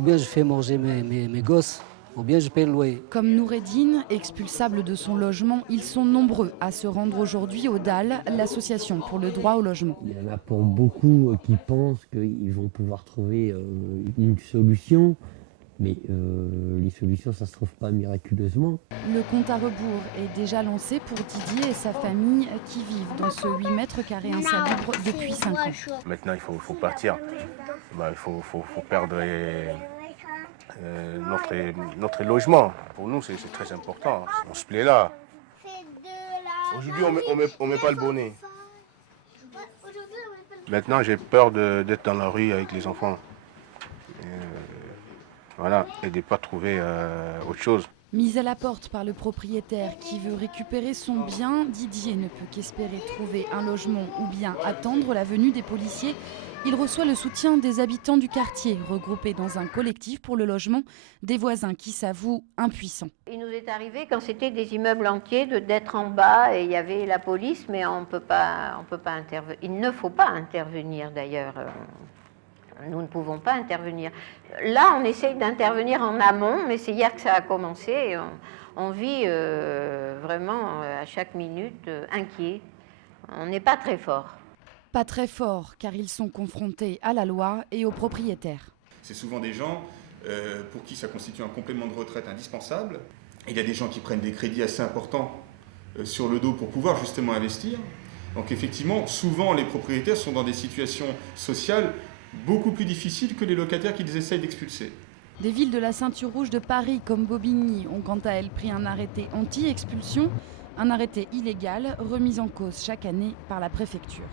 Ou bien je fais manger mes gosses, ou bien je paie le loyer. Comme Noureddine, expulsable de son logement, ils sont nombreux à se rendre aujourd'hui au DAL, l'association pour le droit au logement. Il y en a pour beaucoup qui pensent qu'ils vont pouvoir trouver une solution, mais les solutions, ça ne se trouve pas miraculeusement. Le compte à rebours est déjà lancé pour Didier et sa famille qui vivent dans ce 8 mètres carrés insalubre depuis 5 ans. Maintenant, il faut partir. Il faut perdre notre logement. Pour nous, c'est très important. On se plaît là. Aujourd'hui, on met pas le bonnet. Maintenant, j'ai peur d'être dans la rue avec les enfants. Voilà, et de ne pas trouver autre chose. Mis à la porte par le propriétaire qui veut récupérer son bien, Didier ne peut qu'espérer trouver un logement ou bien attendre la venue des policiers. Il reçoit le soutien des habitants du quartier, regroupés dans un collectif pour le logement, des voisins qui s'avouent impuissants. Il nous est arrivé quand c'était des immeubles entiers d'être en bas et il y avait la police, mais on peut pas intervenir. Il ne faut pas intervenir d'ailleurs. Nous ne pouvons pas intervenir. Là, on essaye d'intervenir en amont, mais c'est hier que ça a commencé. On vit vraiment à chaque minute inquiet. On n'est pas très fort. Pas très fort, car ils sont confrontés à la loi et aux propriétaires. C'est souvent des gens pour qui ça constitue un complément de retraite indispensable. Il y a des gens qui prennent des crédits assez importants sur le dos pour pouvoir justement investir. Donc effectivement, souvent les propriétaires sont dans des situations sociales beaucoup plus difficiles que les locataires qu'ils essayent d'expulser. Des villes de la ceinture rouge de Paris comme Bobigny ont quant à elles pris un arrêté anti-expulsion, un arrêté illégal remis en cause chaque année par la préfecture.